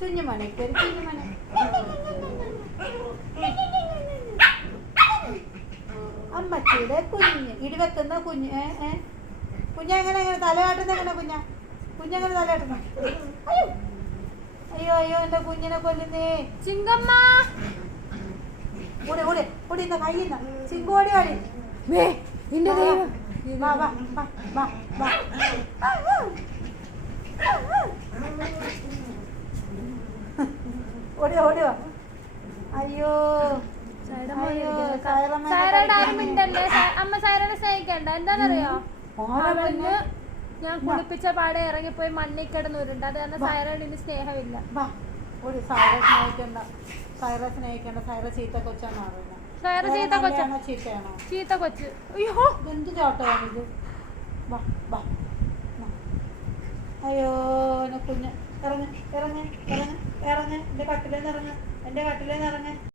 കുഞ്ഞുമോനെ കയറി കുഞ്ഞുമോനെ. അമ്മച്ചിയുടെ കുഞ്ഞ് ഇടി വെക്കുന്ന കുഞ്ഞ്. കുഞ്ഞെങ്ങനെ എങ്ങനെ തലയാട്ടുന്ന എങ്ങനെ കുഞ്ഞെങ്ങനെ തലയാട്ടുന്ന? അയ്യോ അയ്യോ എന്റെ കുഞ്ഞിനെ കൊല്ലുന്നേ. ചിങ്കമ്മ ഓടി ഓടി ഓടി ഇന്ന കയ്യുന്ന ചിങ്കോടി ഓടി. വാ വാ വാ വാ വാ. ഓടി ഓടിയോ. അയ്യോ അയ്യോ സൈറയുടെ ആരും മിണ്ടല്ലേ. അമ്മ സൈറനെ സ്നേഹിക്കണ്ട. എന്താണെന്നറിയോ, അവന് ഞാൻ കുളിപ്പിച്ച പാടെ ഇറങ്ങിപ്പോയി മണ്ണിൽ കിടന്നുരുണ്ട്. അത് കാരണം സൈറയുടെ ഇനി സ്നേഹമില്ല. ഒരു സൈറ സ്നേഹിക്കണ്ട, സൈറ സ്നേഹിക്കണ്ട. സൈറ ചീത്ത കൊച്ചാന്ന് പറയുന്നത്. സൈറ ചീത്ത കൊച്ചാണോ? ചീത്തയാണോ? ചീത്ത കൊച്ച്. അയ്യോ എന്ത് ചോട്ടമാണിത്. വാ വാ. അയ്യോ എന്നെ കുഞ്ഞ് ഇറങ്ങ് ഇറങ്ങ് ഇറങ്ങ് ഇറങ്ങ്. എൻ്റെ കട്ടിലേന്ന് ഇറങ്ങ്, എൻ്റെ കട്ടിലേന്ന് ഇറങ്ങ്.